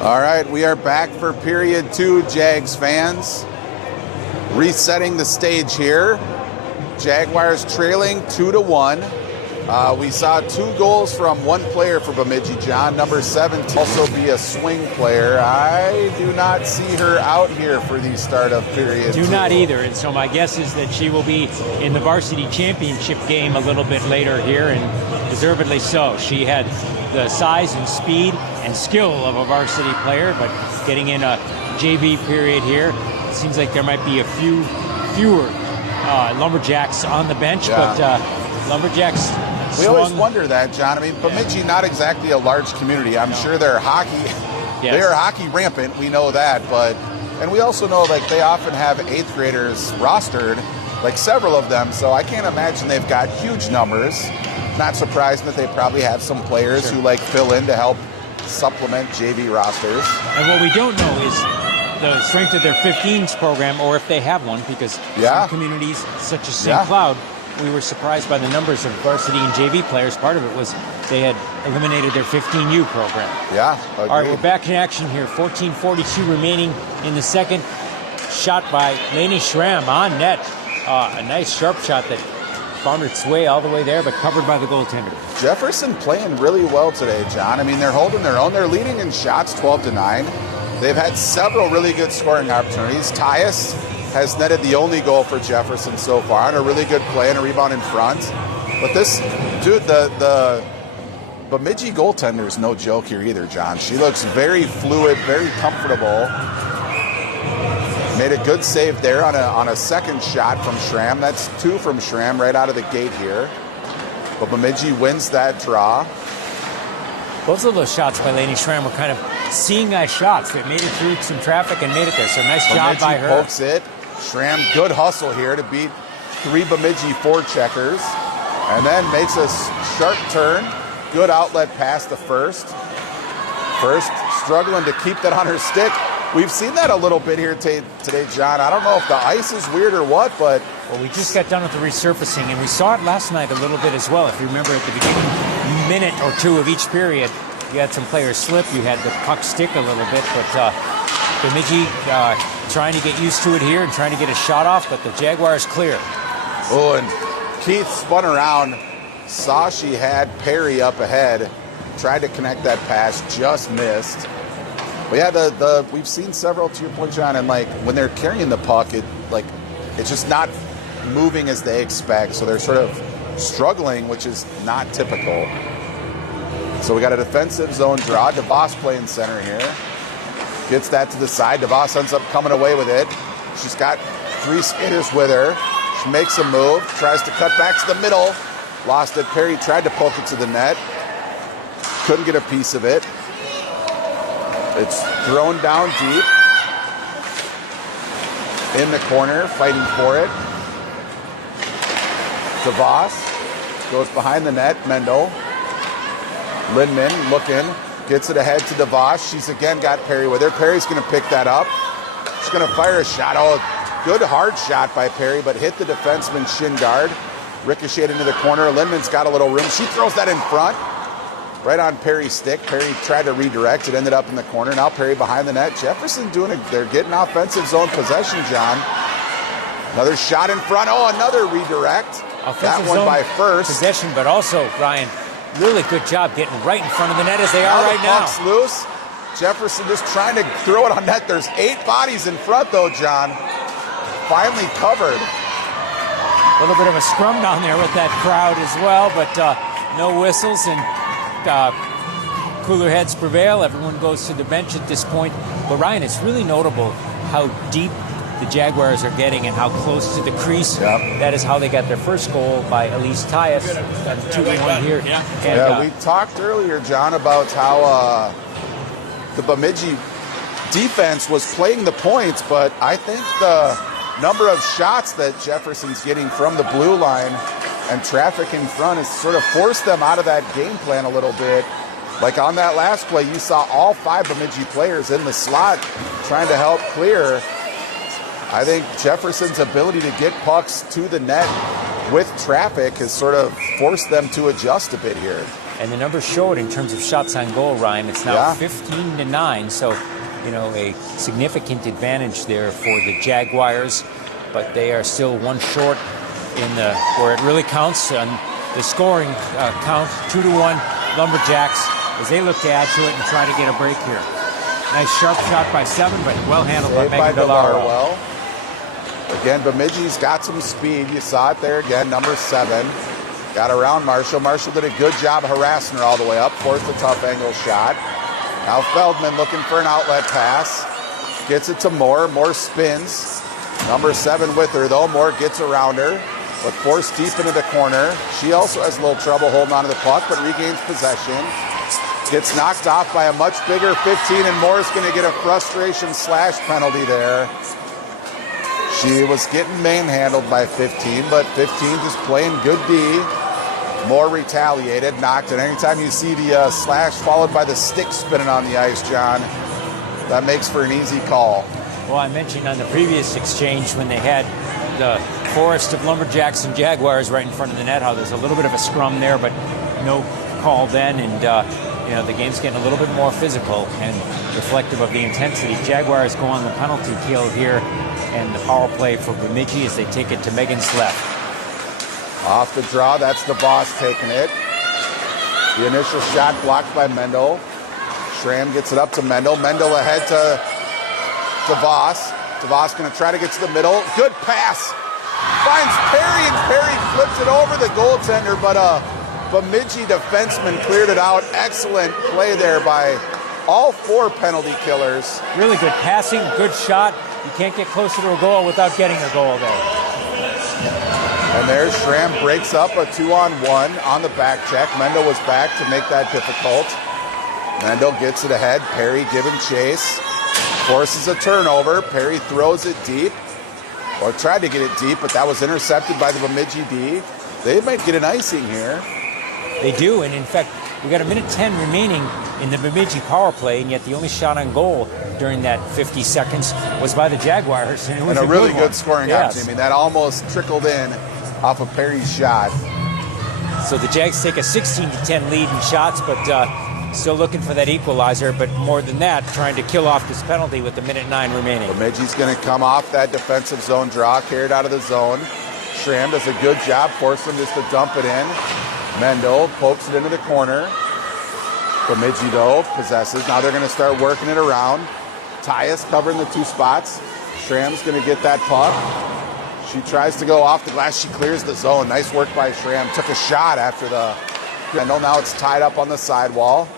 All right, we are back for period 2, Jags fans. Resetting the stage here. Jaguars trailing 2-1. We saw 2 goals from one player for Bemidji, John, number 7, also be a swing player. I do not see her out here for the start of period 2. Do not either, and so my guess is that she will be in the varsity championship game a little bit later here, and deservedly so. She had the size and speed and skill of a varsity player, but getting in a JV period here, it seems like there might be a fewer Lumberjacks on the bench, but Lumberjacks we always wonder that, John. I mean, Bemidji, not exactly a large community. I'm sure they're hockey rampant. We know that, and we also know like they often have 8th graders rostered, like several of them. So I can't imagine they've got huge numbers. Not surprised that they probably have some players who like fill in to help supplement JV rosters. And what we don't know is the strength of their 15s program, or if they have one, because some communities, such as St. Cloud, we were surprised by the numbers of varsity and JV players. Part of it was they had eliminated their 15U program. Yeah, agreed. All right, we're back in action here. 14:42 remaining in the second. Shot by Lainey Schramm on net. A nice sharp shot that found its way all the way there, but covered by the goaltender. Jefferson playing really well today, John. I mean, they're holding their own. They're leading in shots 12-9. They've had several really good scoring opportunities. Tyus has netted the only goal for Jefferson so far on a really good play and a rebound in front. But this, dude, the Bemidji goaltender is no joke here either, John. She looks very fluid, very comfortable. Made a good save there on a second shot from Schramm. That's 2 from Schramm right out of the gate here. But Bemidji wins that draw. Both of those shots by Lainey Schramm were kind of seeing eye shots that made it through some traffic and made it there. So nice job by her. Pokes it. Schramm, good hustle here to beat 3 Bemidji forecheckers. And then makes a sharp turn. Good outlet pass to First. First struggling to keep that on her stick. We've seen that a little bit here today, John. I don't know if the ice is weird or what, but... Well, we just got done with the resurfacing, and we saw it last night a little bit as well. If you remember at the beginning minute or 2 of each period, you had some players slip, you had the puck stick a little bit, but Bemidji trying to get used to it here and trying to get a shot off, but the Jaguars clear. Oh, and Keith spun around, saw she had Perry up ahead, tried to connect that pass, just missed. But yeah, we've seen several, to your point, John, and like when they're carrying the puck, it's just not moving as they expect. So they're sort of struggling, which is not typical. So we got a defensive zone draw. DeVos playing center here. Gets that to the side. DeVos ends up coming away with it. She's got 3 skaters with her. She makes a move, tries to cut back to the middle. Lost it. Perry tried to poke it to the net. Couldn't get a piece of it. It's thrown down deep. In the corner, fighting for it. DeVos goes behind the net. Mendel. Lindman looking. Gets it ahead to DeVos. She's again got Perry with her. Perry's going to pick that up. She's going to fire a shot. Oh, good hard shot by Perry, but hit the defenseman shin guard. Ricocheted into the corner. Lindman's got a little room. She throws that in front. Right on Perry's stick. Perry tried to redirect. It ended up in the corner. Now Perry behind the net. Jefferson doing it. They're getting offensive zone possession, John. Another shot in front. Oh, another redirect. Offensive that one zone by First. Possession, but also, Ryan, really good job getting right in front of the net as they are right now. Puck's loose. Jefferson just trying to throw it on net. There's 8 bodies in front, though, John. Finally covered. A little bit of a scrum down there with that crowd as well, but no whistles and cooler heads prevail. Everyone goes to the bench at this point. But Ryan, it's really notable how deep the Jaguars are getting and how close to the crease. Yep. That is how they got their first goal by Elise Tyus. Got 2-1 here. And, we talked earlier, John, about how the Bemidji defense was playing the points, but I think the number of shots that Jefferson's getting from the blue line and traffic in front has sort of forced them out of that game plan a little bit. Like on that last play, you saw all 5 Bemidji players in the slot trying to help clear. I think Jefferson's ability to get pucks to the net with traffic has sort of forced them to adjust a bit here. And the numbers show it in terms of shots on goal, Ryan. It's now 15-9, so, you know, a significant advantage there for the Jaguars, but they are still one short in the where it really counts on the scoring count. 2-1 Lumberjacks as they look to add to it and try to get a break here. Nice sharp shot by Seven, but well handled by Megan Delaro. Well, again, Bemidji's got some speed. You saw it there again, number 7. Got around Marshall. Marshall did a good job harassing her all the way up. Forced a tough angle shot. Now Feldman looking for an outlet pass. Gets it to Moore. Moore spins. Number 7 with her, though. Moore gets around her, but forced deep into the corner. She also has a little trouble holding on to the puck, but regains possession. Gets knocked off by a much bigger 15, and Moore's going to get a frustration slash penalty there. She was getting manhandled by 15, but 15 just playing good D. Moore retaliated, knocked, and anytime you see the slash followed by the stick spinning on the ice, John, that makes for an easy call. Well, I mentioned on the previous exchange when they had the forest of Lumberjacks and Jaguars right in front of the net how there's a little bit of a scrum there, but no call then, and you know, the game's getting a little bit more physical and reflective of the intensity. Jaguars go on the penalty kill here, and the power play for Bemidji as they take it to Megan's left. Off the draw, that's the boss taking it. The initial shot blocked by Mendel. Schramm gets it up to Mendel. Mendel ahead to Voss. DeVos going to try to get to the middle. Good pass. Finds Perry, and Perry flips it over the goaltender, but Bemidji defenseman cleared it out. Excellent play there by all 4 penalty killers. Really good passing, good shot. You can't get closer to a goal without getting a goal there. And there, Schramm breaks up a 2-on-1 on the back check. Mendel was back to make that difficult. Mendel gets it ahead. Perry giving chase. Forces a turnover. Perry throws it deep. Or tried to get it deep, but that was intercepted by the Bemidji D. They might get an icing here. They do, and in fact, we got 1:10 remaining in the Bemidji power play, and yet the only shot on goal during that 50 seconds was by the Jaguars. And it was a really good one. scoring Yes. opportunity. I mean, that almost trickled in off of Perry's shot. So the Jags take a 16-10 lead in shots, but still looking for that equalizer. But more than that, trying to kill off this penalty with 1:09 remaining. Bemidji's going to come off that defensive zone draw, carried out of the zone. Schramm does a good job, forcing them just to dump it in. Mendel pokes it into the corner. Bemidji, though, possesses. Now they're going to start working it around. Tyus covering the 2 spots. Schramm's going to get that puck. She tries to go off the glass. She clears the zone. Nice work by Schramm. Took a shot after the Mendel. Now it's tied up on the sidewall.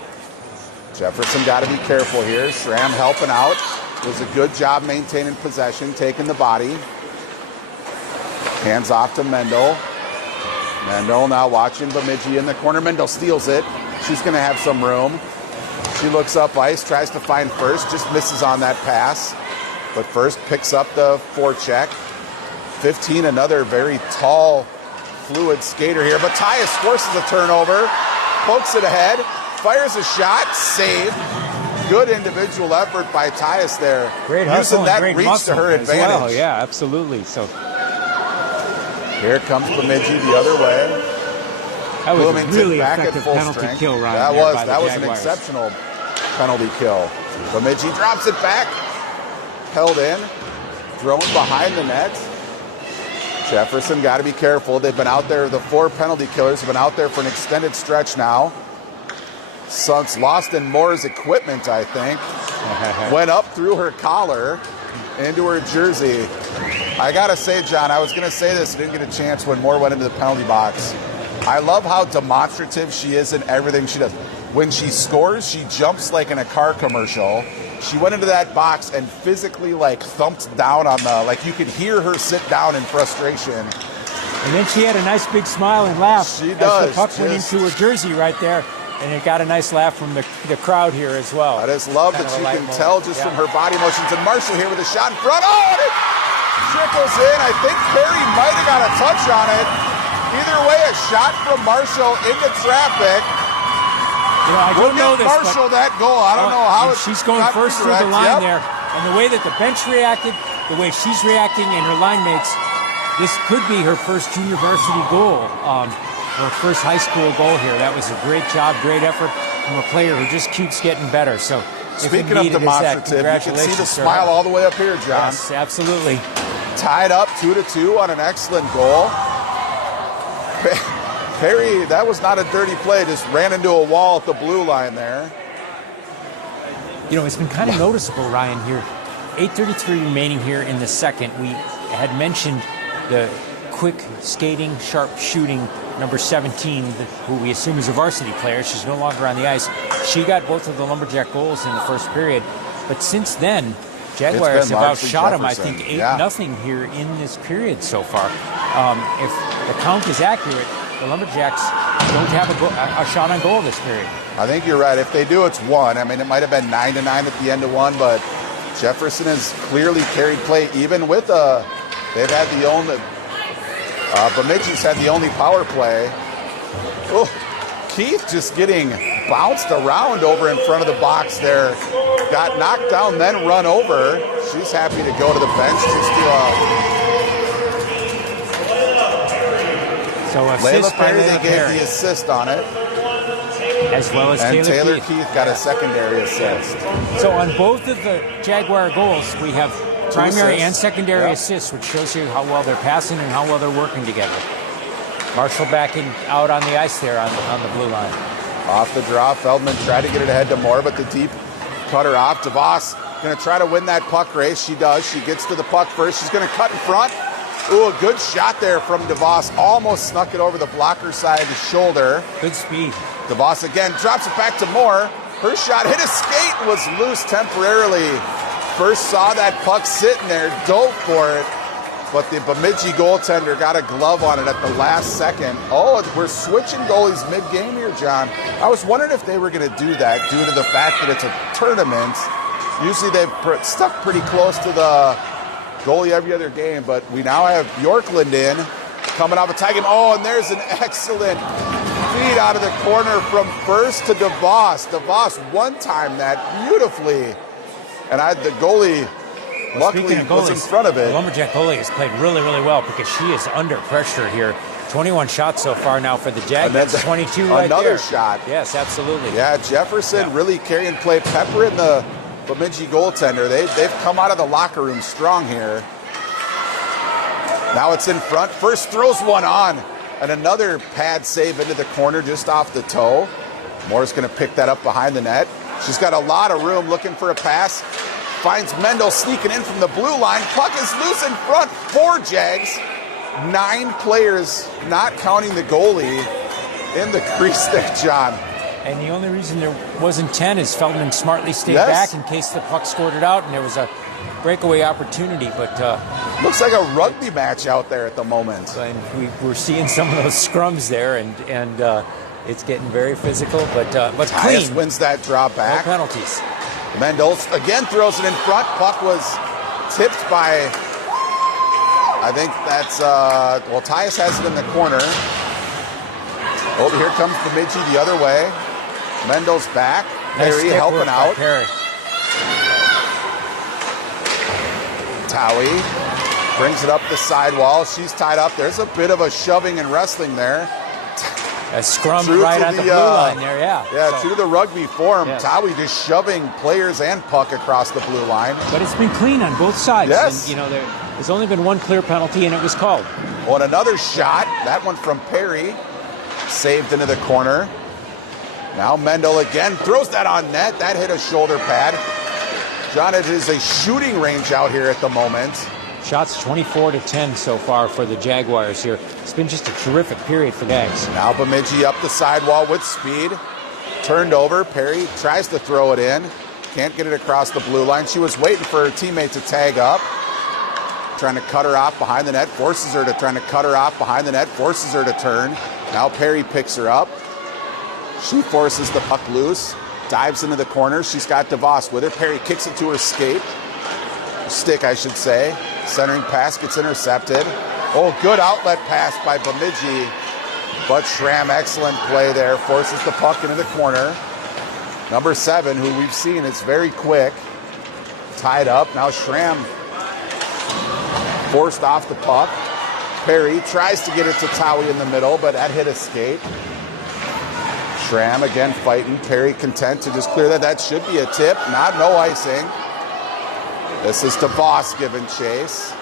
Jefferson got to be careful here. Schramm helping out. Does a good job maintaining possession, taking the body. Hands off to Mendel. Mendel now watching Bemidji in the corner. Mendel steals it. She's going to have some room. She looks up ice, tries to find First, just misses on that pass. But First picks up the forecheck. 15, another very tall, fluid skater here. But Tyus forces a turnover, pokes it ahead, fires a shot, saved. Good individual effort by Tyus there. Great using that great reach to her advantage. Well. Yeah, absolutely. So here comes Bemidji the other way. that was Bloomington a really back at effective full penalty strength. kill, Ryan. That was an exceptional penalty kill. Bemidji drops it back, held in, thrown behind the net. Jefferson got to be careful. They've been out there. The 4 penalty killers have been out there for an extended stretch now. Sun's lost in Moore's equipment, I think. Went up through her collar into her jersey. I got to say, John, I was going to say this. I didn't get a chance when Moore went into the penalty box. I love how demonstrative she is in everything she does. When she scores, she jumps like in a car commercial. She went into that box and physically thumped down on you could hear her sit down in frustration. And then she had a nice big smile and laugh. She does. As the puck went into her jersey right there, and it got a nice laugh from the crowd here as well. I just love that you can tell just from her body motions. And Marshall here with a shot in front. Oh, and it trickles in. I think Perry might have got a touch on it. Either way, a shot from Marshall into traffic. I don't know this, Marshall that goal. I don't know how she's going first through the line there, and the way that the bench reacted, the way she's reacting, and her line mates, this could be her first junior varsity goal. her first high school goal here. That was a great job, great effort from a player who just keeps getting better. So, speaking of demonstrative, you can see the smile all the way up here, John. Yes, absolutely. Tied up 2-2 on an excellent goal. Perry, that was not a dirty play, just ran into a wall at the blue line there. You know, it's been kind of noticeable, Ryan, here. 8:33 remaining here in the second. We had mentioned the quick skating, sharp shooting number 17, who we assume is a varsity player. She's no longer on the ice. She got both of the Lumberjack goals in the first period. But since then, Jaguars have outshot them, I think, 8-0 here in this period so far. If the count is accurate, the Lumberjacks don't have a shot on goal this period. I think you're right. If they do, it's one. I mean, it might have been 9-9 at the end of one, but Jefferson has clearly carried play, even with they've had the only, Bemidji's had the only power play. Oh, Keith just getting bounced around over in front of the box there. Got knocked down, then run over. She's happy to go to the bench just to Layla Perry, they gave the assist on it. As well as Taylor Keith got a secondary assist. So on both of the Jaguar goals, we have primary and secondary assists, which shows you how well they're passing and how well they're working together. Marshall backing out on the ice there on the blue line. Off the draw, Feldman tried to get it ahead to Moore, but the deep cutter off. DeVos going to try to win that puck race. She does. She gets to the puck first. She's going to cut in front. Ooh, a good shot there from DeVos. Almost snuck it over the blocker side shoulder. Good speed. DeVos again drops it back to Moore. Her shot hit a skate and was loose temporarily. First saw that puck sitting there, dove for it, but the Bemidji goaltender got a glove on it at the last second. Oh, we're switching goalies mid-game here, John. I was wondering if they were going to do that due to the fact that it's a tournament. Usually they've stuck pretty close to the goalie every other game, but we now have Yorkland in, coming off a tie game. Oh, and there's an excellent feed out of the corner from first to DeVos. DeVos one-timed that beautifully. And the goalie, luckily, was in front of it. The Lumberjack goalie has played really, really well because she is under pressure here. 21 shots so far now for the Jags. That's 22 right there. Another shot. Yes, absolutely. Yeah, Jefferson really carrying play. Pepper in the Bemidji goaltender. They've come out of the locker room strong here. Now it's in front. First throws one on. And another pad save into the corner just off the toe. Moore's going to pick that up behind the net. She's got a lot of room looking for a pass. Finds Mendel sneaking in from the blue line. Puck is loose in front. 4 Jags. 9 players, not counting the goalie, in the crease there, John. And the only reason there wasn't 10 is Feldman smartly stayed back in case the puck scored it out, and there was a breakaway opportunity. But looks like a rugby match out there at the moment. And we're seeing some of those scrums there, and it's getting very physical, but clean. Wins that draw back. No penalties. Mendel again throws it in front. Puck was tipped by, I think that's, Tyus has it in the corner. Oh, here comes Bemidji the other way. Mendel's back. Perry helping out. Towie brings it up the sidewall. She's tied up. There's a bit of a shoving and wrestling there. A scrum right on the blue line there, yeah. Yeah, to the rugby form. Yes. Towie just shoving players and puck across the blue line. But it's been clean on both sides. Yes. And, there's only been one clear penalty, and it was called. Oh, and another shot. That one from Perry. Saved into the corner. Now Mendel again throws that on net. That hit a shoulder pad. John, it is a shooting range out here at the moment. Shots 24-10 so far for the Jaguars here. It's been just a terrific period for Dags. Now Bemidji up the sidewall with speed. Turned over. Perry tries to throw it in. Can't get it across the blue line. She was waiting for her teammate to tag up. Trying to cut her off behind the net. Forces her to turn. Now Perry picks her up. She forces the puck loose. Dives into the corner. She's got DeVos with her. Perry kicks it to her stick, I should say. Centering pass gets intercepted. Oh, good outlet pass by Bemidji. But Schramm, excellent play there. Forces the puck into the corner. Number 7, who we've seen is very quick. Tied up. Now Schramm forced off the puck. Perry tries to get it to Towie in the middle, but that hit a skate. Schramm again fighting. Perry content to just clear that. That should be a tip. No icing. This is DeVos giving chase.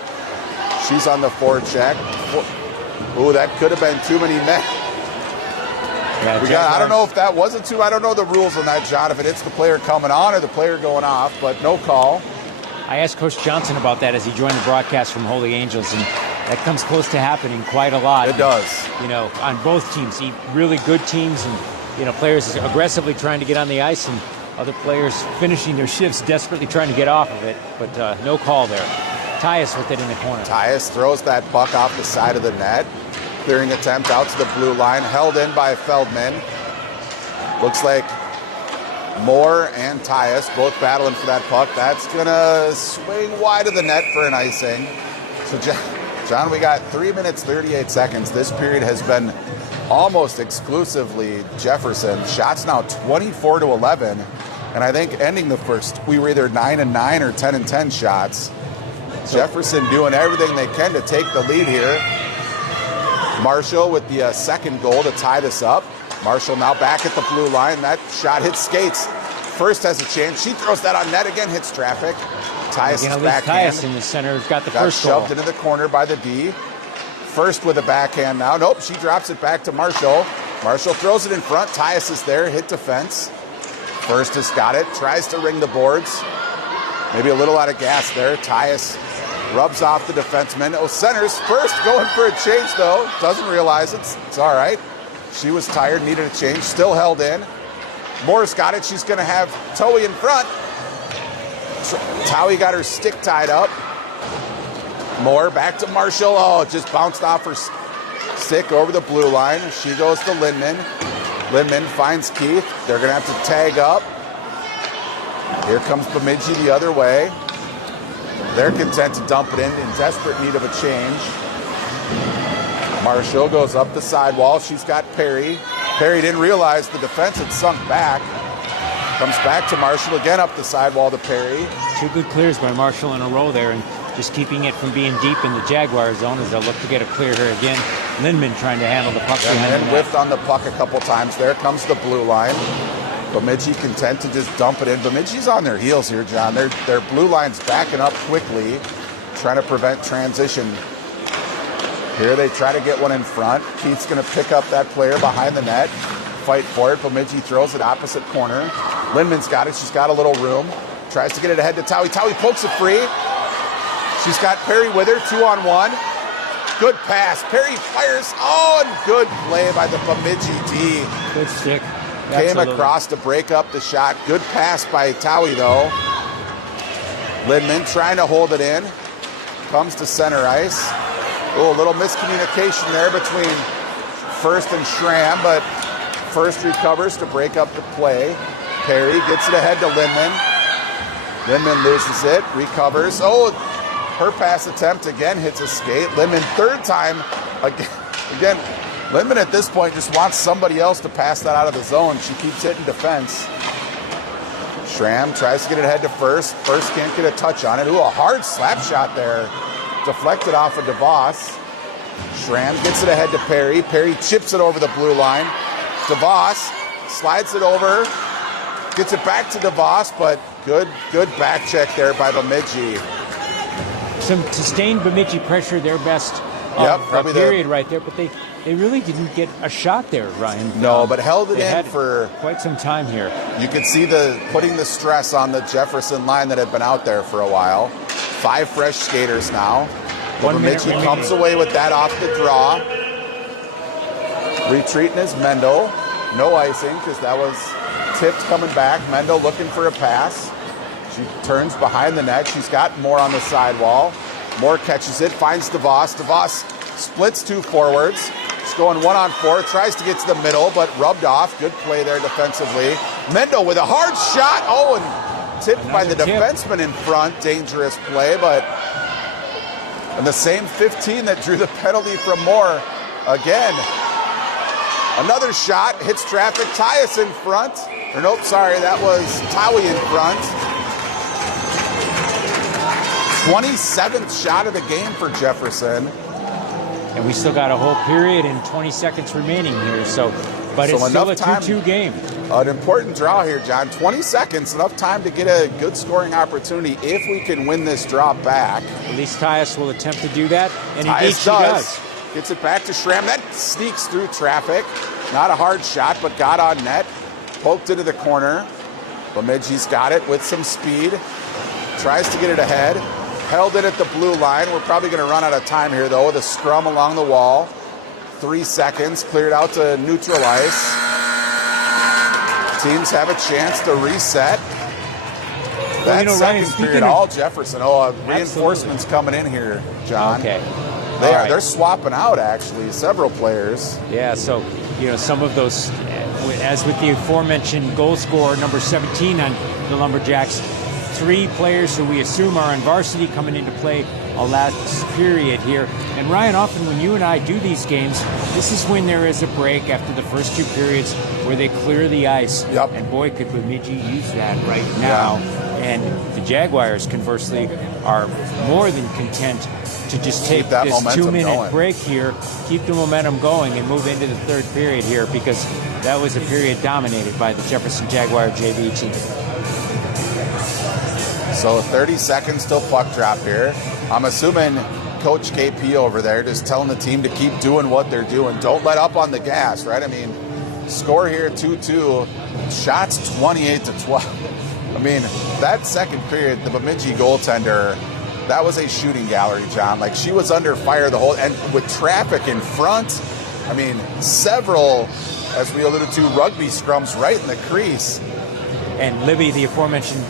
She's on the forecheck. Ooh, that could have been too many men. I don't know if that wasn't too. I don't know the rules on that, John. If it's the player coming on or the player going off, but no call. I asked Coach Johnson about that as he joined the broadcast from Holy Angels, and that comes close to happening quite a lot. It does. You know, on both teams, really good teams, and players aggressively trying to get on the ice, and other players finishing their shifts, desperately trying to get off of it, but no call there. Tyus with it in the corner. Tyus throws that puck off the side of the net. Clearing attempt out to the blue line, held in by Feldman. Looks like Moore and Tyus both battling for that puck. That's gonna swing wide of the net for an icing. So John, we got 3 minutes, 38 seconds. This period has been almost exclusively Jefferson. Shots now 24-11. And I think ending the first, we were either 9-9 or 10-10 shots. Jefferson doing everything they can to take the lead here. Marshall with the second goal to tie this up. Marshall now back at the blue line. That shot hits skates. First has a chance. She throws that on net again, hits traffic. Tyus is backhand. Tyus in the center has got the first goal. Got shoved into the corner by the D. First with a backhand now. Nope, she drops it back to Marshall. Marshall throws it in front. Tyus is there, hit defense. First has got it, tries to ring the boards. Maybe a little out of gas there. Tyus rubs off the defenseman. Oh, centers first, going for a change though. Doesn't realize it. It's all right. She was tired, needed a change. Still held in. Moore's got it. She's going to have Towie in front. Towie got her stick tied up. Moore back to Marshall. Oh, it just bounced off her stick over the blue line. She goes to Lindman. Lindman finds Keith. They're going to have to tag up. Here comes Bemidji the other way. They're content to dump it in desperate need of a change. Marshall goes up the sidewall. She's got Perry. Perry didn't realize the defense had sunk back. Comes back to Marshall again up the sidewall to Perry. 2 good clears by Marshall in a row there, and just keeping it from being deep in the Jaguar zone as they'll look to get a clear here again. Lindman trying to handle the puck behind the net. And whiffed on the puck a couple times. There comes the blue line. Bemidji content to just dump it in. Bemidji's on their heels here, John. Their blue line's backing up quickly, trying to prevent transition. Here they try to get one in front. Keith's going to pick up that player behind the net, fight for it. Bemidji throws it opposite corner. Lindman's got it. She's got a little room. Tries to get it ahead to Towie. Towie pokes it free. She's got Perry with her, 2-on-1. Good pass. Perry fires. Oh, and good play by the Bemidji D. Good stick. Came across to break up the shot. Good pass by Towie, though. Lindman trying to hold it in. Comes to center ice. Oh, a little miscommunication there between First and Schramm, but First recovers to break up the play. Perry gets it ahead to Lindman. Lindman loses it, recovers. Oh, her pass attempt again hits a skate. Lindman third time. Again, Lindman at this point just wants somebody else to pass that out of the zone. She keeps hitting defense. Schramm tries to get it ahead to First. First can't get a touch on it. Ooh, a hard slap shot there. Deflected off of DeVos. Schramm gets it ahead to Perry. Perry chips it over the blue line. DeVos slides it over. Gets it back to DeVos, but good back check there by Bemidji. Some sustained Bemidji pressure, their best period right there, but they really didn't get a shot there, Ryan. No, but held it in for quite some time here. You can see putting the stress on the Jefferson line that had been out there for a while. 5 fresh skaters now. Bemidji comes away with that off the draw. Retreating is Mendel. No icing because that was tipped coming back. Mendel looking for a pass. She turns behind the net. She's got Moore on the sidewall. Moore catches it, finds DeVos. DeVos splits 2 forwards. She's going 1-on-4. Tries to get to the middle, but rubbed off. Good play there defensively. Mendel with a hard shot. Oh, and tipped by the defenseman in front. Dangerous play, but and the same 15 that drew the penalty from Moore. Again, another shot. Hits traffic. Tyus in front. Or nope, sorry, that was Towie in front. 27th shot of the game for Jefferson. and we still got a whole period and 20 seconds remaining here. So, but it's still a 2-2 game. An important draw here, John. 20 seconds, enough time to get a good scoring opportunity if we can win this draw back. At least Tyus will attempt to do that, and indeed she does. does. Gets it back to Schramm. That sneaks through traffic. Not a hard shot, but got on net. Poked into the corner. Bemidji's got it with some speed. Tries to get it ahead. Held it at the blue line. We're probably going to run out of time here, though, with a scrum along the wall. 3 seconds. Cleared out to neutral ice. Teams have a chance to reset. That second period, all Jefferson. Reinforcements coming in here, John. Okay. They're swapping out, actually, several players. Yeah, so, some of those, as with the aforementioned goal scorer, number 17 on the Lumberjacks, 3 players who we assume are on varsity coming into play a last period here. And Ryan, often when you and I do these games, this is when there is a break after the first 2 periods where they clear the ice. Yep. And boy, could Bemidji use that right now. Yeah. And the Jaguars, conversely, are more than content to just take this 2-minute break here, keep the momentum going, and move into the 3rd period here, because that was a period dominated by the Jefferson Jaguar JV team. So 30 seconds till puck drop here. I'm assuming Coach KP over there just telling the team to keep doing what they're doing. Don't let up on the gas, right? I mean, score here 2-2, shots 28-12. I mean, that second period, the Bemidji goaltender, that was a shooting gallery, John. Like, she was under fire the whole, and with traffic in front. I mean, several, as we alluded to, rugby scrums right in the crease. And Libby, the aforementioned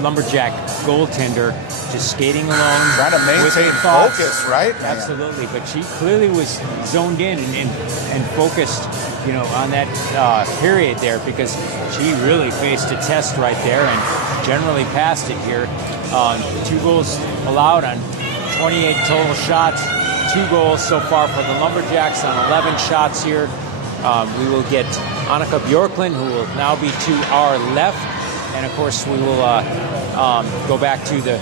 Lumberjack goaltender, just skating along, trying to maintain focus, right? Absolutely, but she clearly was zoned in and focused, on that period there, because she really faced a test right there and generally passed it here. 2 goals allowed on 28 total shots. 2 goals so far for the Lumberjacks on 11 shots here. We will get Annika Bjorklund, who will now be to our left. And, of course, we will go back to the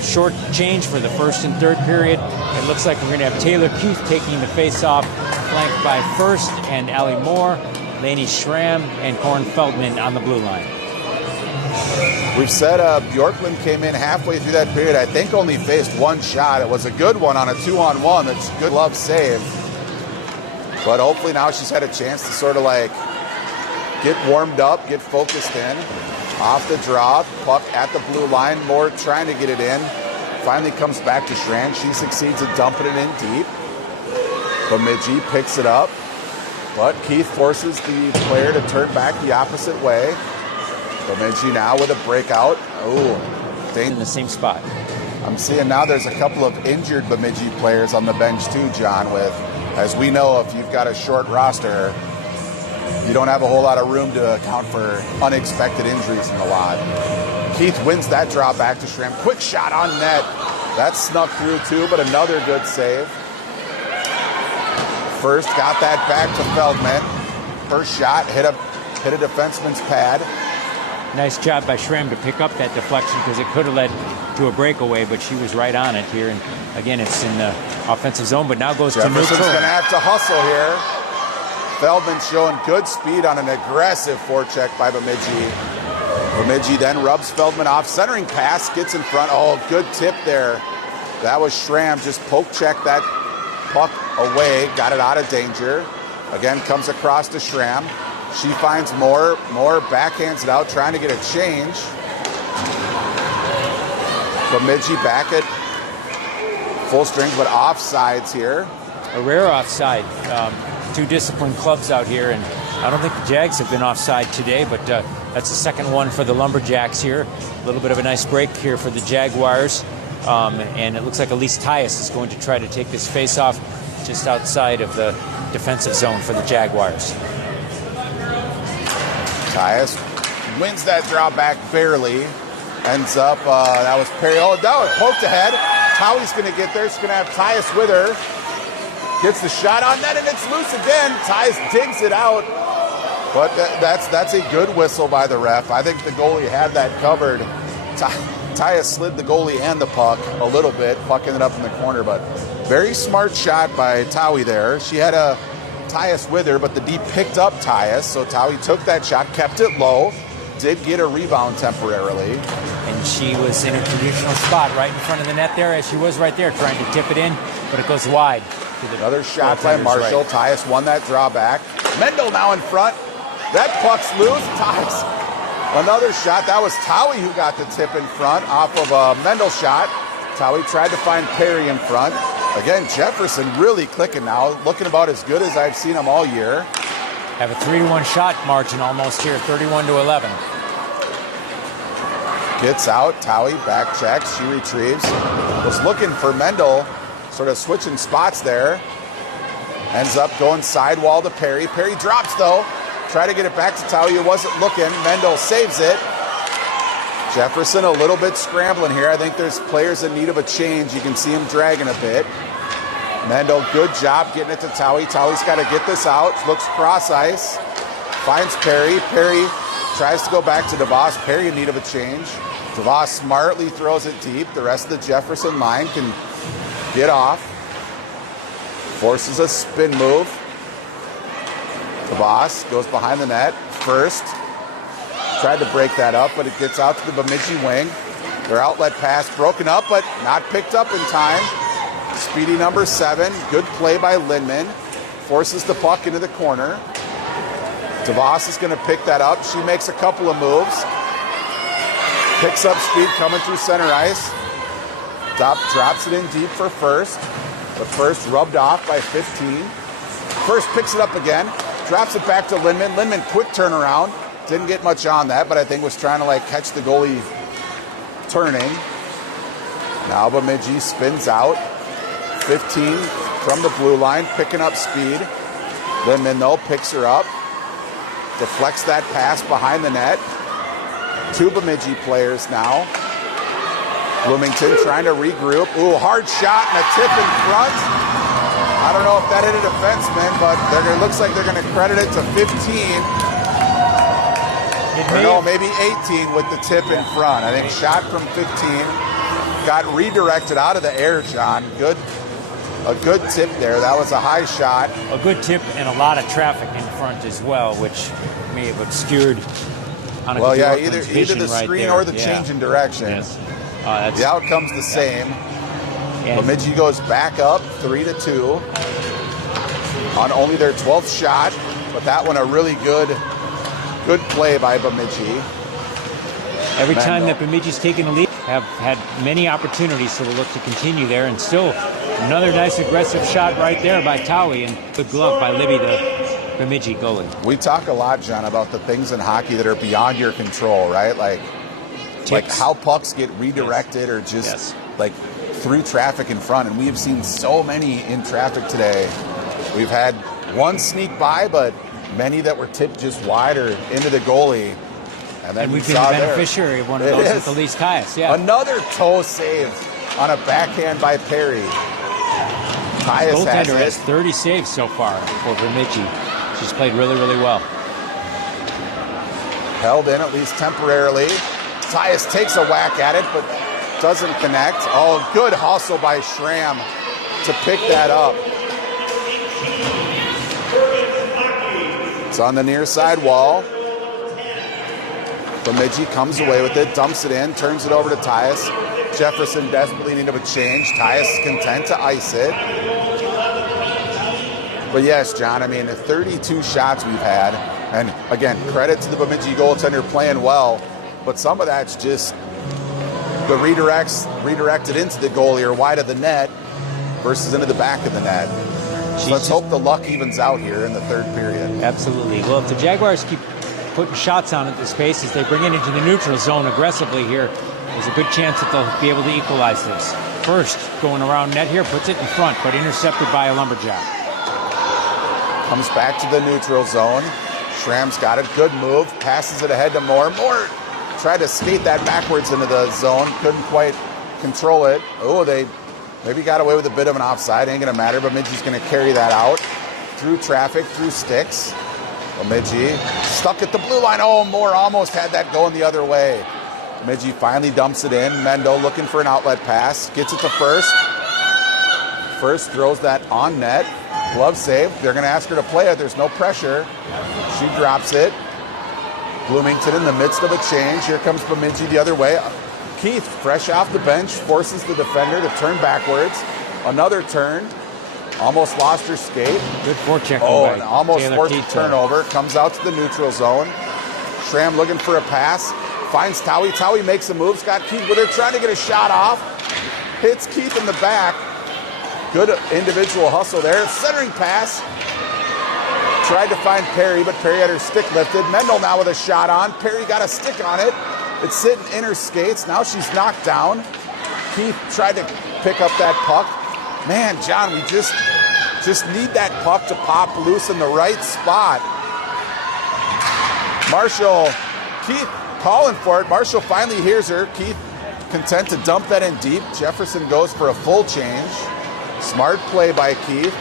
short change for the 1st and 3rd period. It looks like we're going to have Taylor Keith taking the face-off, flanked by First and Allie Moore, Lainey Schramm, and Corin Feldman on the blue line. We've said Bjorklund came in halfway through that period. I think only faced 1 shot. It was a good one on a 2-on-1. That's a good glove save. But hopefully now she's had a chance to sort of get warmed up, get focused in. Off the draw, puck at the blue line. Moore trying to get it in. Finally comes back to Schramm. She succeeds at dumping it in deep. Bemidji picks it up. But Keith forces the player to turn back the opposite way. Bemidji now with a breakout. Oh, in the same spot. I'm seeing now there's a couple of injured Bemidji players on the bench too, John, with, as we know, if you've got a short roster, you don't have a whole lot of room to account for unexpected injuries in the lot. Keith wins that draw back to Schramm. Quick shot on net. That snuck through too, but another good save. First got that back to Feldman. First shot hit a defenseman's pad. Nice job by Schramm to pick up that deflection, because it could have led to a breakaway, but she was right on it here. And again, it's in the offensive zone, but now goes to neutral. Jefferson's going to have to hustle here. Feldman showing good speed on an aggressive forecheck by Bemidji. Bemidji then rubs Feldman off. Centering pass, gets in front. Oh, good tip there. That was Schramm. Just poke check that puck away. Got it out of danger. Again, comes across to Schramm. She finds Moore. Moore backhands it out, trying to get a change. Bemidji back at full strength, but offsides here. A rare offside. 2 disciplined clubs out here, and I don't think the Jags have been offside today, but that's the second one for the Lumberjacks here. A little bit of a nice break here for the Jaguars, and it looks like Elise Tyus is going to try to take this face-off just outside of the defensive zone for the Jaguars. Tyus wins that draw back barely. Ends up, that was Perry. Oh, no, it poked ahead. Towie's going to get there. She's going to have Tyus with her. Gets the shot on net, and it's loose again. Tyus digs it out. But that's a good whistle by the ref. I think the goalie had that covered. Tyus slid the goalie and the puck a little bit. Puck ended up in the corner, but very smart shot by Taui there. She had a Tyus with her, but the D picked up Tyus, so Taui took that shot, kept it low, did get a rebound temporarily. And she was in a traditional spot right in front of the net there, as she was right there, trying to tip it in, but it goes wide. Another shot by Marshall. Right. Tyus won that drawback. Mendel now in front. That puck's loose. Tyus. Another shot. That was Taui who got the tip in front off of a Mendel shot. Taui tried to find Perry in front. Again, Jefferson really clicking now, looking about as good as I've seen him all year. Have a 3-1 shot margin almost here, 31-11. Gets out, Taui back checks, she retrieves. Was looking for Mendel, sort of switching spots there. Ends up going sidewall to Perry. Perry drops though. Try to get it back to Taui, who wasn't looking. Mendel saves it. Jefferson a little bit scrambling here. I think there's players in need of a change. You can see him dragging a bit. Mendel, good job getting it to Taui. Taui's got to get this out. Looks cross ice. Finds Perry. Perry tries to go back to DeVos. Perry in need of a change. DeVos smartly throws it deep. The rest of the Jefferson line can get off. Forces a spin move. DeVos goes behind the net. First. Tried to break that up, but it gets out to the Bemidji wing. Their outlet pass broken up, but not picked up in time. Speedy number 7. Good play by Lindman. Forces the puck into the corner. DeVos is going to pick that up. She makes a couple of moves. Picks up speed coming through center ice. Drops it in deep for First. But First rubbed off by 15. First picks it up again. Drops it back to Lindman. Lindman, quick turnaround. Didn't get much on that, but I think was trying to catch the goalie turning. Now Bemidji spins out. 15 from the blue line, picking up speed. Lindman, though, picks her up. Deflects that pass behind the net. 2 Bemidji players now. Bloomington trying to regroup. Ooh, hard shot and a tip in front. I don't know if that hit a defenseman, but it looks like they're going to credit it to 15. Or no, maybe 18 with the tip in front. I think shot from 15. Got redirected out of the air, John. A good tip there. That was a high shot. A good tip and a lot of traffic in front as well, which may have obscured either the screen or the change in direction. Yes. The outcome's the same. Bemidji goes back up 3-2 on only their 12th shot, but that one a really good play by Bemidji. Every time that Bemidji's taken a lead, have had many opportunities, so we'll look to continue there. And still another nice aggressive shot right there by Taui, and good glove by Libby, the Bemidji goalie. We talk a lot, John, about the things in hockey that are beyond your control, right? Like how pucks get redirected or just through traffic in front. And we have seen so many in traffic today. We've had one sneak by, but many that were tipped just wide or into the goalie. And we've been the beneficiary of one of those with Elise Caius. Yeah. Another toe save on a backhand by Perry. Caius has 30 saves so far for Bemidji. She's played really, really well. Held in at least temporarily. Caius takes a whack at it, but doesn't connect. Oh, good hustle by Schramm to pick that up. It's on the near side wall. Bemidji comes away with it, dumps it in, turns it over to Tyus. Jefferson desperately in need of a change. Tyus is content to ice it. But yes, John, I mean, the 32 shots we've had, and again, credit to the Bemidji goaltender playing well, but some of that's just the redirected into the goalie or wide of the net versus into the back of the net. So let's hope the luck evens out here in the third period. Absolutely. Well, if the Jaguars keep putting shots on at the space as they bring it into the neutral zone aggressively here, there's a good chance that they'll be able to equalize this. First, going around net here, puts it in front, but intercepted by a Lumberjack. Comes back to the neutral zone. Schramm's got it. Good move. Passes it ahead to Moore. Moore tried to skate that backwards into the zone. Couldn't quite control it. Oh, they maybe got away with a bit of an offside. Ain't going to matter. Bemidji's going to carry that out. Through traffic, through sticks. Bemidji stuck at the blue line. Oh, Moore almost had that going the other way. Bemidji finally dumps it in. Mendel looking for an outlet pass. Gets it to First. First throws that on net. Glove save. They're going to ask her to play it. There's no pressure. She drops it. Bloomington in the midst of a change. Here comes Bemidji the other way. Keith, fresh off the bench, forces the defender to turn backwards. Another turn. Almost lost her skate. Good forecheck. And almost forced a turnover. Comes out to the neutral zone. Schramm looking for a pass. Finds Towie. Towie makes a move. Got Keith with her, trying to get a shot off. Hits Keith in the back. Good individual hustle there. Centering pass. Tried to find Perry, but Perry had her stick lifted. Mendel now with a shot on. Perry got a stick on it. It's sitting in her skates. Now she's knocked down. Keith tried to pick up that puck. Man, John, we just need that puck to pop loose in the right spot. Marshall, Keith calling for it. Marshall finally hears her. Keith content to dump that in deep. Jefferson goes for a full change. Smart play by Keith.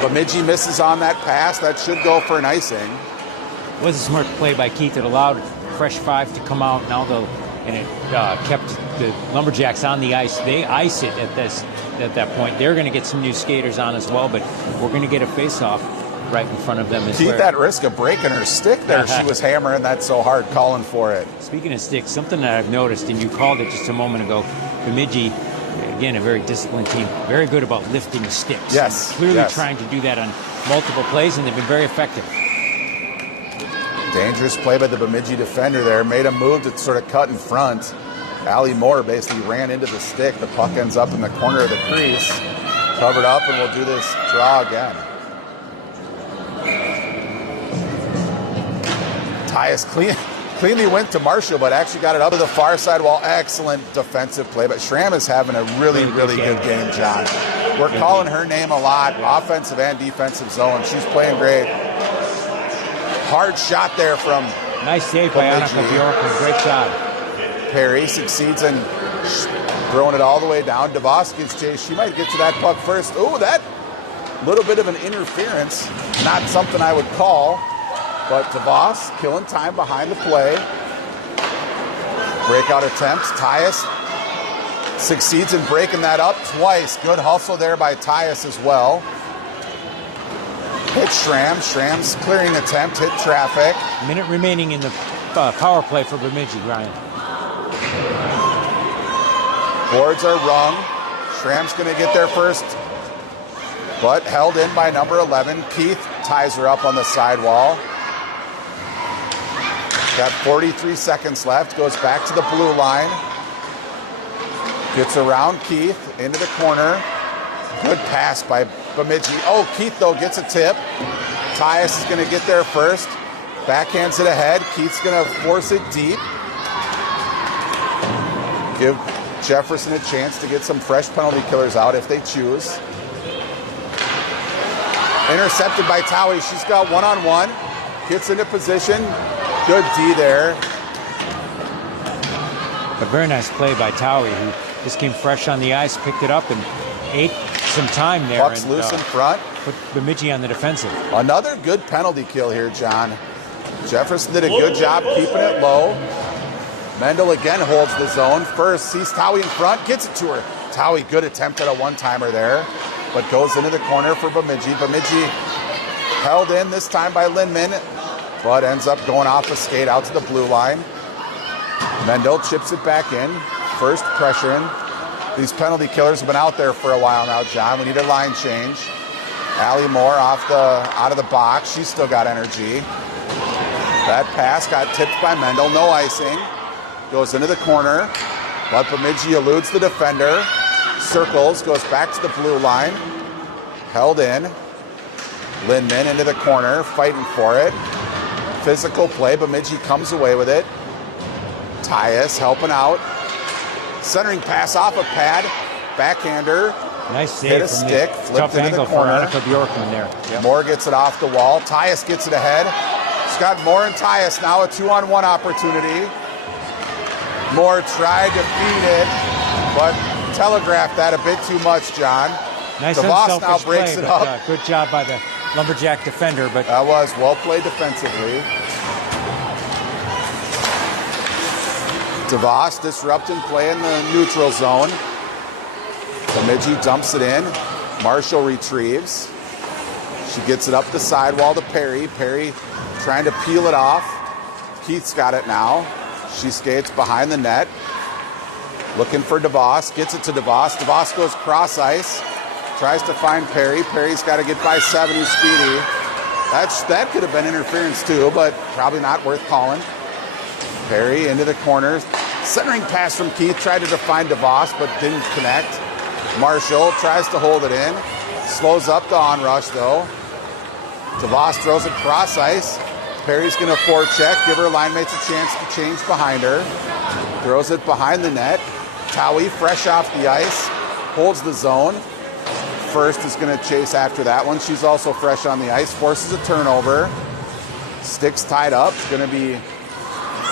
Bemidji misses on that pass. That should go for an icing. It was a smart play by Keith that allowed Fresh Five to come out. Now and it kept the Lumberjacks on the ice. They ice it at that point. They're going to get some new skaters on as well, but we're going to get a face-off right in front of them. Keith at risk of breaking her stick there. She was hammering that so hard, calling for it. Speaking of sticks, something that I've noticed, and you called it just a moment ago, Bemidji, again, a very disciplined team, very good about lifting the sticks. Yes. Clearly trying to do that on multiple plays, and they've been very effective. Dangerous play by the Bemidji defender there. Made a move to sort of cut in front. Allie Moore basically ran into the stick. The puck ends up in the corner of the crease. Covered up, and we'll do this draw again. Tyus cleanly went to Marshall, but actually got it up to the far side wall. Excellent defensive play. But Schramm is having a really good game, John. We're calling her name a lot, offensive and defensive zone. She's playing great. Hard shot there from nice save by Annika Bjorkman. Great job. Perry succeeds in throwing it all the way down. DeVos gets chased. She might get to that puck first. Oh, that little bit of an interference. Not something I would call. But DeVos killing time behind the play. Breakout attempts. Tyus succeeds in breaking that up twice. Good hustle there by Tyus as well. Hit Schramm. Schramm's clearing attempt. Hit traffic. Minute remaining in the power play for Bemidji, Ryan. Boards are rung. Schramm's going to get there first, but held in by number 11. Keith ties her up on the sidewall. Got 43 seconds left. Goes back to the blue line. Gets around Keith into the corner. Good pass by Bemidji. Oh, Keith, though, gets a tip. Tyus is going to get there first. Backhands it ahead. Keith's going to force it deep. Give Jefferson a chance to get some fresh penalty killers out if they choose. Intercepted by Towie. She's got one-on-one. Gets into position. Good D there. A very nice play by Towie, who just came fresh on the ice, picked it up, and ate some time there. Puck's loose in front. Put Bemidji on the defensive. Another good penalty kill here, John. Jefferson did a good job keeping it low. Mendel again holds the zone. First sees Towie in front, gets it to her. Towie, good attempt at a one-timer there, but goes into the corner for Bemidji. Bemidji held in this time by Lindman, but ends up going off a skate out to the blue line. Mendel chips it back in. First pressuring. These penalty killers have been out there for a while now, John. We need a line change. Allie Moore out of the box. She's still got energy. That pass got tipped by Mendel. No icing. Goes into the corner. But Bemidji eludes the defender. Circles. Goes back to the blue line. Held in. Lindman into the corner. Fighting for it. Physical play. Bemidji comes away with it. Tyus helping out. Centering pass off a pad. Backhander. Nice save. Hit a stick. Flipped into the corner. For Bjorkman there. Yep. Moore gets it off the wall. Tyus gets it ahead. It's got Moore and Tyus now a 2-on-1 opportunity. Moore tried to feed it, but telegraphed that a bit too much, John. Nice DeVos now breaks play, it up. Good job by the Lumberjack defender. But that was well played defensively. DeVos disrupting play in the neutral zone. Bemidji dumps it in. Marshall retrieves. She gets it up the sidewall to Perry. Perry trying to peel it off. Keith's got it now. She skates behind the net. Looking for DeVos. Gets it to DeVos. DeVos goes cross ice. Tries to find Perry. Perry's got to get by 70 speedy. That could have been interference too, but probably not worth calling. Perry into the corner. Centering pass from Keith. Tried to define DeVos, but didn't connect. Marshall tries to hold it in. Slows up the onrush though. DeVos throws it cross ice. Perry's going to forecheck. Give her line mates a chance to change behind her. Throws it behind the net. Towie fresh off the ice. Holds the zone. First is going to chase after that one. She's also fresh on the ice. Forces a turnover. Sticks tied up. It's going to be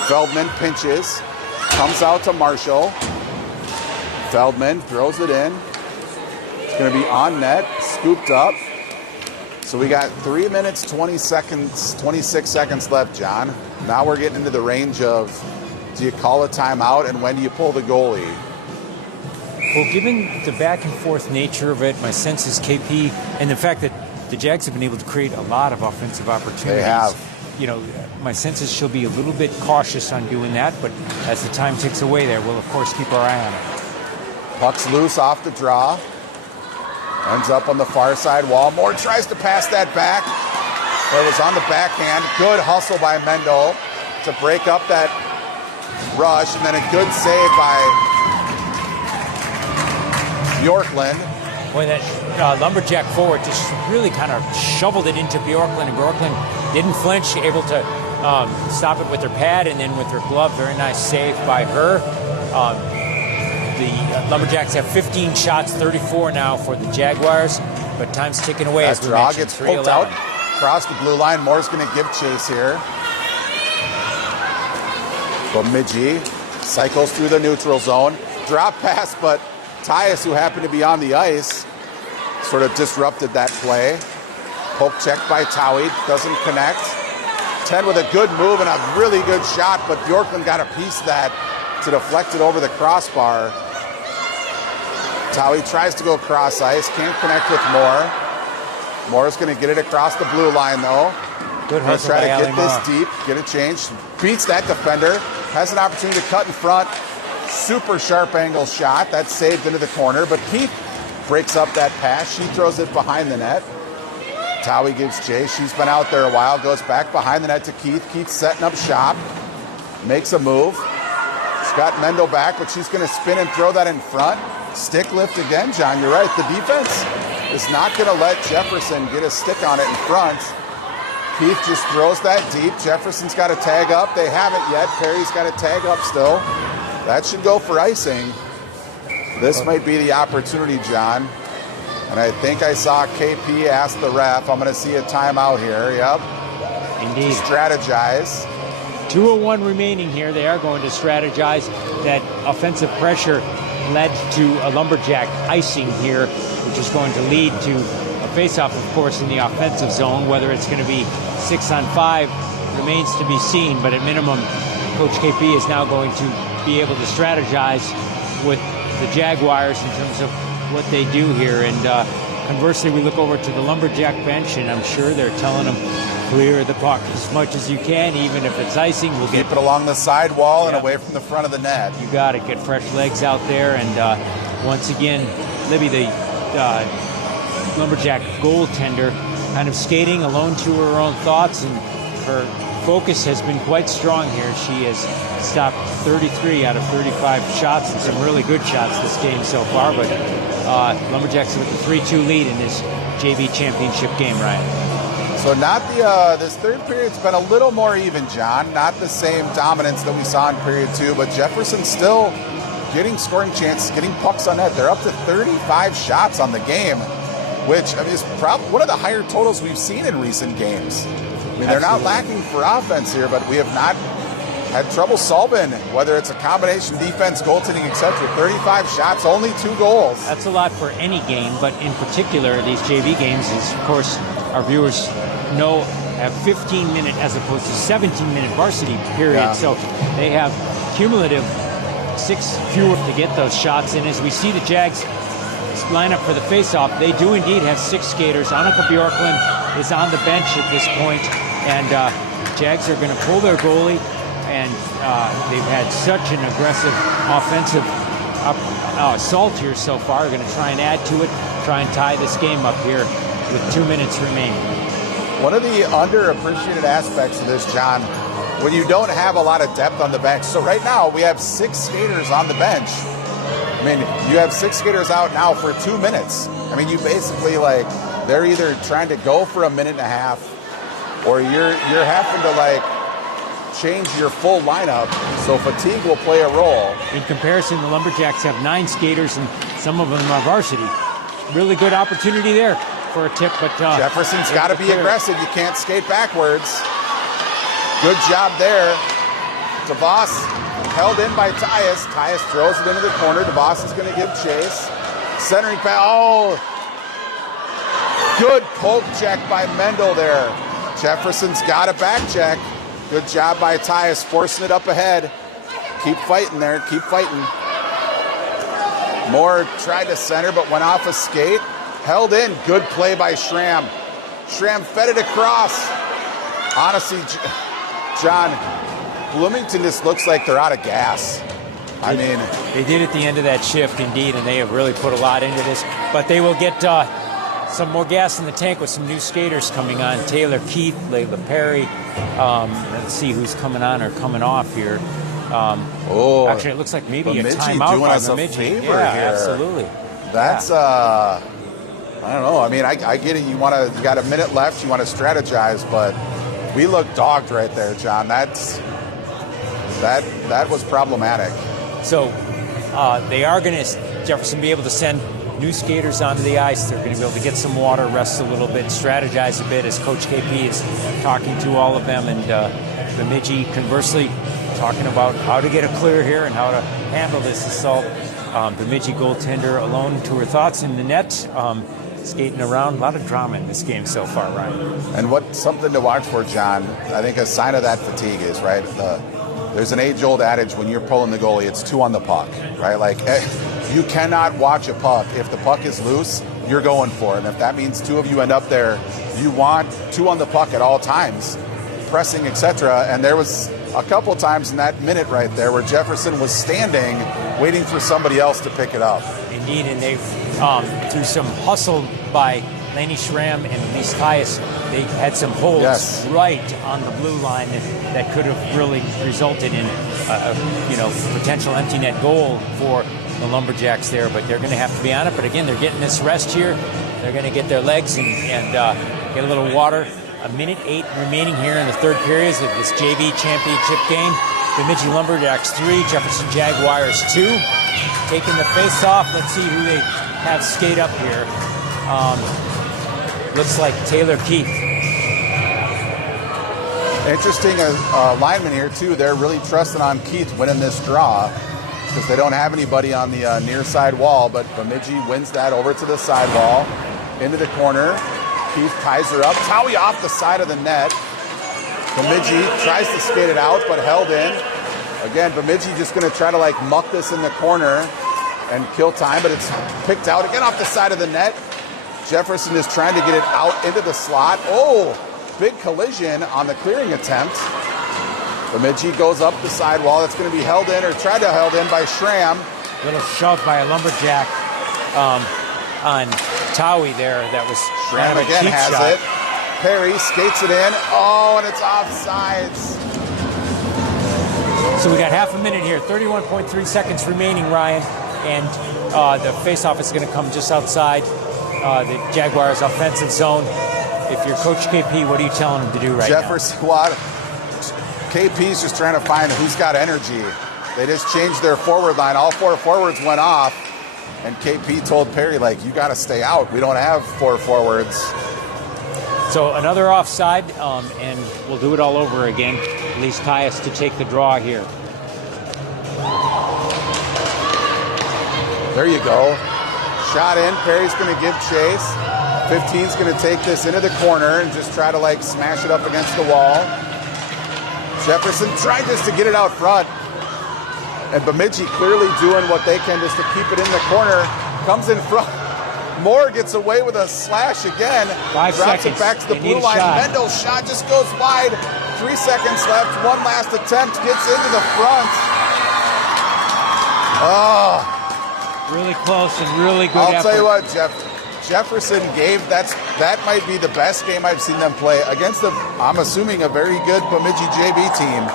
Feldman pinches. Comes out to Marshall. Feldman throws it in. It's going to be on net. Scooped up. So we got 3 minutes, 26 seconds left, John. Now we're getting into the range of, do you call a timeout and when do you pull the goalie? Well, given the back and forth nature of it, my sense is KP, and the fact that the Jags have been able to create a lot of offensive opportunities. They have. You know, my sense is she'll be a little bit cautious on doing that, but as the time ticks away there, we'll of course keep our eye on it. Puck's loose off the draw. Ends up on the far side wall. Moore tries to pass that back. But it was on the backhand. Good hustle by Mendel to break up that rush. And then a good save by Bjorklund. Boy, that lumberjack forward just really kind of shoveled it into Bjorklund. And Bjorklund didn't flinch, able to stop it with her pad and then with her glove. Very nice save by her. The Lumberjacks have 15 shots, 34 now for the Jaguars, but time's ticking away. That draw gets poked out across the blue line. Moore's going to give chase here. Bemidji cycles through the neutral zone. Drop pass, but Tyus, who happened to be on the ice, sort of disrupted that play. Poke check by Towie, doesn't connect. 10 with a good move and a really good shot, but Bjorklund got a piece of that to deflect it over the crossbar. Towie tries to go cross ice, can't connect with Moore. Moore's going to get it across the blue line though. Good hustle by try to get this Moore. deep, get a change. Beats that defender, has an opportunity to cut in front. Super sharp angle shot, that's saved into the corner, but Keith breaks up that pass. She throws it behind the net. Towie gives chase. She's been out there a while, goes back behind the net to Keith. Keith's setting up shop, makes a move. She's got Mendel back, but she's going to spin and throw that in front. Stick lift again, John. You're right. The defense is not going to let Jefferson get a stick on it in front. Keith just throws that deep. Jefferson's got to tag up. They haven't yet. Perry's got to tag up still. That should go for icing. This might be the opportunity, John. And I think I saw KP ask the ref, I'm going to see a timeout here. Yep. Indeed. To strategize. 2:01 remaining here. They are going to strategize. That offensive pressure led to a Lumberjack icing here, which is going to lead to a faceoff, of course, in the offensive zone. Whether it's going to be 6-on-5 remains to be seen, but at minimum, Coach KP is now going to be able to strategize with the Jaguars in terms of what they do here. And conversely, we look over to the Lumberjack bench, and I'm sure they're telling them, clear the puck as much as you can, even if it's icing. We'll keep it along the side wall and away from the front of the net. You got to get fresh legs out there. And once again, Libby, the Lumberjack goaltender, kind of skating alone to her own thoughts, and her focus has been quite strong here. She has stopped 33 out of 35 shots, and some really good shots this game so far. But Lumberjacks with a 3-2 lead in this JV championship game, Ryan. So not this third period's been a little more even, John. Not the same dominance that we saw in period 2, but Jefferson's still getting scoring chances, getting pucks on net. They're up to 35 shots on the game, which is probably one of the higher totals we've seen in recent games. I mean, they're not lacking for offense here, but we have not had trouble solving, whether it's a combination defense, goaltending, etc. 35 shots, only 2 goals. That's a lot for any game, but in particular, these JV games, is, of course, our viewers know have 15-minute as opposed to 17-minute varsity period. Yeah. So they have cumulative 6 fewer to get those shots in. As we see the Jags line up for the face-off, they do indeed have 6 skaters. Annika Bjorklund is on the bench at this point, and Jags are going to pull their goalie, and they've had such an aggressive offensive assault here so far. They're going to try and add to it, try and tie this game up here with 2 minutes remaining. One of the underappreciated aspects of this, John, when you don't have a lot of depth on the bench. So right now we have 6 skaters on the bench. I mean, you have 6 skaters out now for 2 minutes. I mean, you basically like, they're either trying to go for a minute and a half, or you're having to like change your full lineup. So fatigue will play a role. In comparison, the Lumberjacks have 9 skaters, and some of them are varsity. Really good opportunity there for a tip, but Jefferson's got to be aggressive. You can't skate backwards. Good job there. DeVos held in by Tyus. Tyus throws it into the corner. DeVos is going to give chase. Centering pass. Oh, good poke check by Mendel there. Jefferson's got a back check. Good job by Tyus, forcing it up ahead. Keep fighting there. Keep fighting. Moore tried to center, but went off a skate. Held in. Good play by Schramm. Schramm fed it across. Honestly, John, Bloomington just looks like they're out of gas. I mean, they did at the end of that shift, indeed, and they have really put a lot into this. But they will get some more gas in the tank with some new skaters coming on. Taylor Keith, Layla Perry. Let's see who's coming on or coming off here. Actually, it looks like maybe Bemidji a timeout doing by us a Bemidji. favor Yeah, here. absolutely. That's I don't know. I mean, I get it. You got a minute left. You want to strategize, but we look dogged right there, John. That was problematic. So they are going to, Jefferson, be able to send new skaters onto the ice. They're going to be able to get some water, rest a little bit, strategize a bit as Coach KP is talking to all of them, and Bemidji, conversely, talking about how to get a clear here and how to handle this assault. Bemidji goaltender alone to her thoughts in the net, skating around. A lot of drama in this game so far, Ryan. And what's something to watch for, John, I think a sign of that fatigue is, right, there's an age-old adage when you're pulling the goalie, it's 2 on the puck, right? Like, you cannot watch a puck. If the puck is loose, you're going for it. And if that means 2 of you end up there, you want 2 on the puck at all times, pressing, etc. And there was a couple times in that minute right there where Jefferson was standing, waiting for somebody else to pick it up. Indeed, and they, through some hustle by Laney Schramm and Elise Tyus, they had some holes right on the blue line that could have really resulted in a potential empty net goal for the Lumberjacks there, but they're going to have to be on it. But again, they're getting this rest here. They're going to get their legs and get a little water. 1:08 remaining here in the third period of this JV championship game. Bemidji Lumberjacks 3, Jefferson Jaguars 2. Taking the face off. Let's see who they have skate up here. Looks like Taylor Keith. Interesting lineman here, too. They're really trusting on Keith winning this draw because they don't have anybody on the near side wall, but Bemidji wins that over to the side wall, into the corner. Keith ties her up. Towie off the side of the net. Bemidji tries to skate it out, but held in. Again, Bemidji just going to try to like muck this in the corner and kill time, but it's picked out again off the side of the net. Jefferson is trying to get it out into the slot. Oh, big collision on the clearing attempt. Bemidji goes up the sidewall. That's going to be held in, or tried to held in by Schramm. Little shove by a Lumberjack on Towie there. That was Schramm kind of a again cheap has shot. it. Perry skates it in. Oh, and it's offsides. So we got half a minute here, 31.3 seconds remaining, Ryan, and the faceoff is going to come just outside the Jaguars' offensive zone. If you're Coach KP, what are you telling him to do right Jefferson, KP's just trying to find who's got energy. They just changed their forward line. All 4 forwards went off, and KP told Perry, like, you got to stay out. We don't have 4 forwards. So another offside, and we'll do it all over again. At least Tyus to take the draw here. There you go. Shot in. Perry's going to give chase. 15's going to take this into the corner and just try to like smash it up against the wall. Jefferson trying just to get it out front. And Bemidji clearly doing what they can just to keep it in the corner. Comes in front. Moore gets away with a slash again. 5 drops seconds. it back to the blue line. Mendel's shot just goes wide. 3 seconds left. One last attempt. Gets into the front. Oh. Really close and really good I'll effort. tell you what, Jefferson gave, that might be the best game I've seen them play against I'm assuming a very good Bemidji JV team.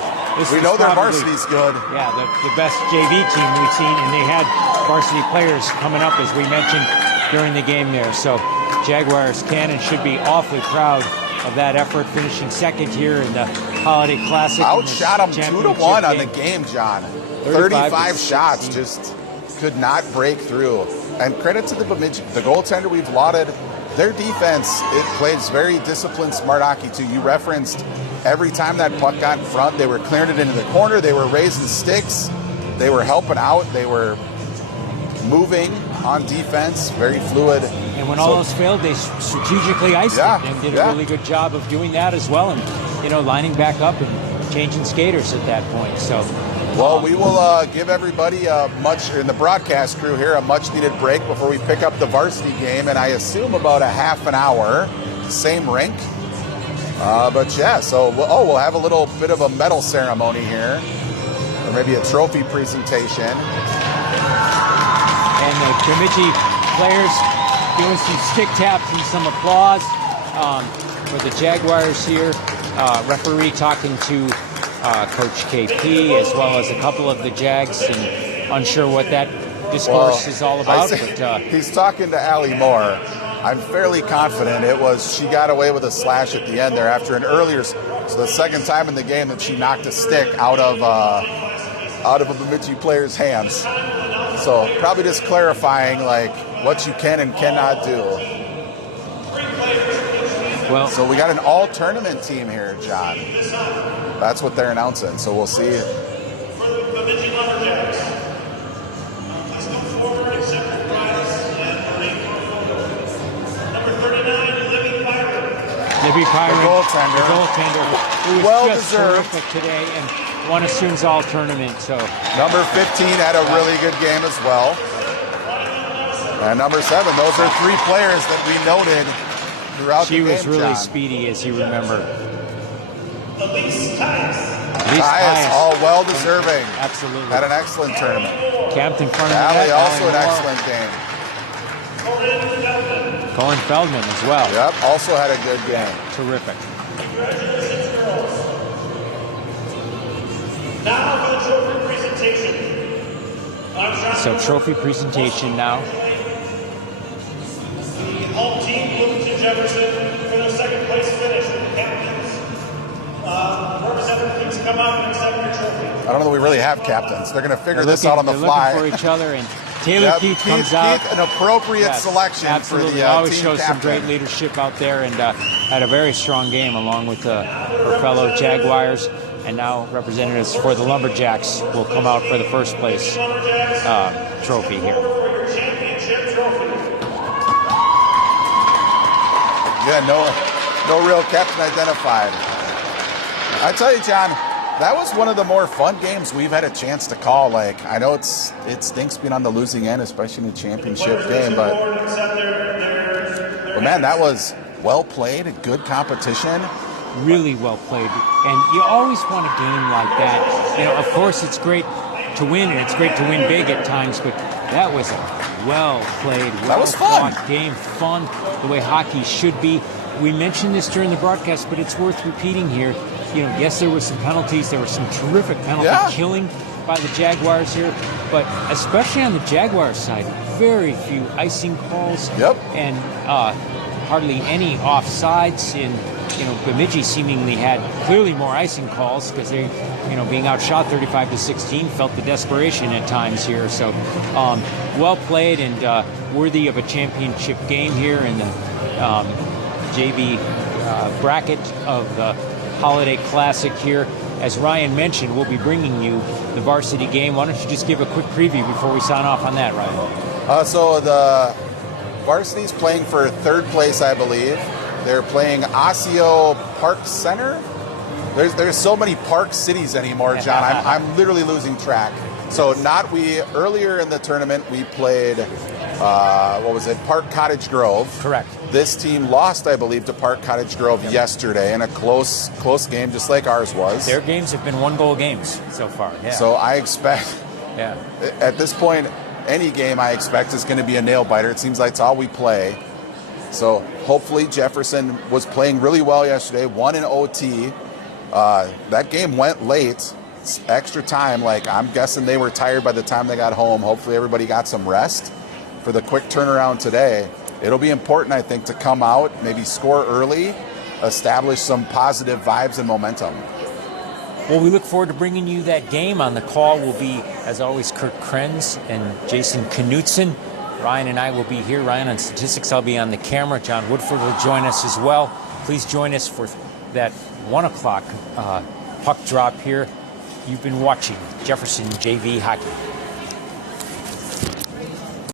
We know their varsity's good. Yeah, the best JV team we've seen, and they had varsity players coming up, as we mentioned, during the game there. So Jaguars can and should be awfully proud of that effort, finishing second here in the Holiday Classic. Outshot them 2-1 on the game, John. 35 shots, just could not break through. And credit to the Bemidji, the goaltender we've lauded. Their defense, it plays very disciplined, smart hockey too. You referenced every time that puck got in front, they were clearing it into the corner, they were raising sticks, they were helping out, they were moving on defense, very fluid. And when all those failed, they strategically iced it and did a really good job of doing that as well, and lining back up and changing skaters at that point. So, well, we will give everybody in the broadcast crew here a much-needed break before we pick up the varsity game, and I assume about a half an hour, same rink. But yeah, so we'll have a little bit of a medal ceremony here, or maybe a trophy presentation. And the Bemidji players doing some stick taps and some applause for the Jaguars here. Referee talking to Coach KP as well as a couple of the Jags, and unsure what that discourse is all about. But he's talking to Allie Moore. I'm fairly confident she got away with a slash at the end there after an earlier, so the second time in the game that she knocked a stick out of a Bemidji player's hands. So probably just clarifying like what you can and cannot do. Well, so we got an all-tournament team here, John. That's what they're announcing. So we'll see. Libby Pyron, the goaltender, who was well just deserved terrific today and won a Sims all tournament. So number 15 had a really good game as well. And number 7, those are 3 players that we noted throughout the game. She was really John. speedy, as you remember. Elise Tyus, all well deserving. Absolutely. Had an excellent tournament. Camped in front of Allie, also an Moore. excellent game. Colin Feldman as well. Yep, also had a good game. Terrific. Now for the trophy presentation. So trophy presentation now. The home team, Bemidji Jefferson, for their second place finish. The captains, representative, please come out and accept your trophy. I don't know that we really have captains. They're going to figure this out on the fly. They're looking for each other, and Taylor Keith comes out. An appropriate selection absolutely. for the always team shows captain. some great leadership out there, and had a very strong game along with her fellow Jaguars. And now representatives for the Lumberjacks will come out for the first place trophy here. Yeah, no real captain identified. I tell you, John, that was one of the more fun games we've had a chance to call. Like, I know it stinks being on the losing end, especially in a championship game, but man, that was well played, a good competition. Really well played, and you always want a game like that. Of course, it's great to win, and it's great to win big at times, but that was a well played, well fought game, fun, the way hockey should be. We mentioned this during the broadcast, but it's worth repeating here. Yes, there were some penalties. There was some terrific penalty killing by the Jaguars here, but especially on the Jaguars side, very few icing calls. Yep. And hardly any offsides. In Bemidji seemingly had clearly more icing calls because they, being outshot 35-16, felt the desperation at times here. So, well played and worthy of a championship game here in the JV bracket of the Holiday Classic here. As Ryan mentioned, we'll be bringing you the varsity game. Why don't you just give a quick preview before we sign off on that, Ryan? So the Varsity's playing for third place, I believe. They're playing Osseo Park Center. There's so many park cities anymore, John. I'm literally losing track. So earlier in the tournament we played what was it? Park Cottage Grove. Correct. This team lost, I believe, to Park Cottage Grove yesterday in a close game, just like ours was. Their games have been 1-goal games so far. Yeah. So I expect, yeah, at this point, any game I expect is going to be a nail biter. It seems like it's all we play. So hopefully Jefferson was playing really well yesterday, won in OT. That game went late. It's extra time. Like, I'm guessing they were tired by the time they got home. Hopefully everybody got some rest for the quick turnaround today. It'll be important, I think, to come out, maybe score early, establish some positive vibes and momentum. Well, we look forward to bringing you that game. On the call will be, as always, Kurt Krenz and Jason Knutson. Ryan and I will be here. Ryan on statistics. I'll be on the camera. John Woodford will join us as well. Please join us for that 1 o'clock puck drop here. You've been watching Jefferson JV Hockey.